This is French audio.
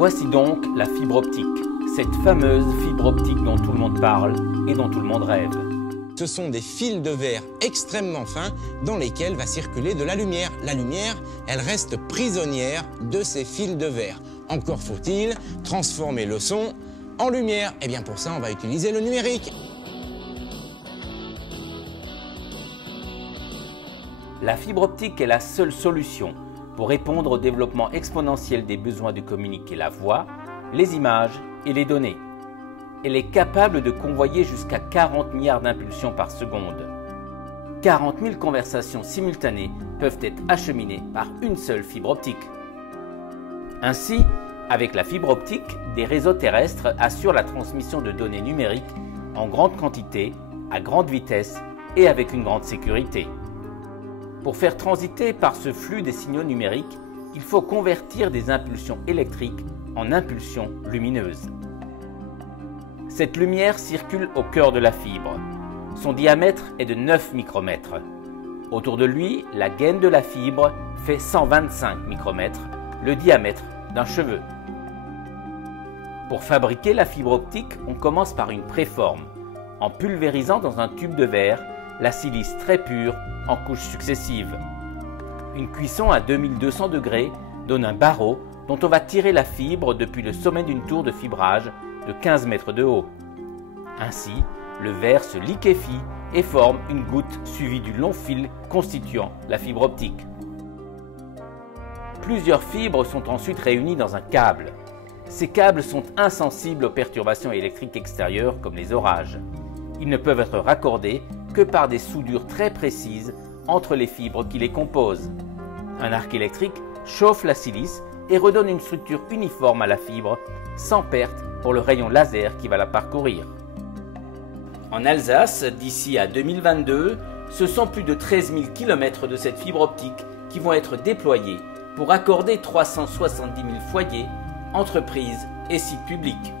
Voici donc la fibre optique, cette fameuse fibre optique dont tout le monde parle et dont tout le monde rêve. Ce sont des fils de verre extrêmement fins dans lesquels va circuler de la lumière. La lumière, elle reste prisonnière de ces fils de verre. Encore faut-il transformer le son en lumière. Et bien pour ça, on va utiliser le numérique. La fibre optique est la seule solution pour répondre au développement exponentiel des besoins de communiquer la voix, les images et les données. Elle est capable de convoyer jusqu'à 40 milliards d'impulsions par seconde. 40 000 conversations simultanées peuvent être acheminées par une seule fibre optique. Ainsi, avec la fibre optique, des réseaux terrestres assurent la transmission de données numériques en grande quantité, à grande vitesse et avec une grande sécurité. Pour faire transiter par ce flux des signaux numériques, il faut convertir des impulsions électriques en impulsions lumineuses. Cette lumière circule au cœur de la fibre. Son diamètre est de 9 micromètres. Autour de lui, la gaine de la fibre fait 125 micromètres, le diamètre d'un cheveu. Pour fabriquer la fibre optique, on commence par une préforme, en pulvérisant dans un tube de verre la silice très pure en couches successives. Une cuisson à 2200 degrés donne un barreau dont on va tirer la fibre depuis le sommet d'une tour de fibrage de 15 mètres de haut. Ainsi, le verre se liquéfie et forme une goutte suivie du long fil constituant la fibre optique. Plusieurs fibres sont ensuite réunies dans un câble. Ces câbles sont insensibles aux perturbations électriques extérieures comme les orages. Ils ne peuvent être raccordés que par des soudures très précises entre les fibres qui les composent. Un arc électrique chauffe la silice et redonne une structure uniforme à la fibre, sans perte pour le rayon laser qui va la parcourir. En Alsace, d'ici à 2022, ce sont plus de 13 000 km de cette fibre optique qui vont être déployés pour accorder 370 000 foyers, entreprises et sites publics.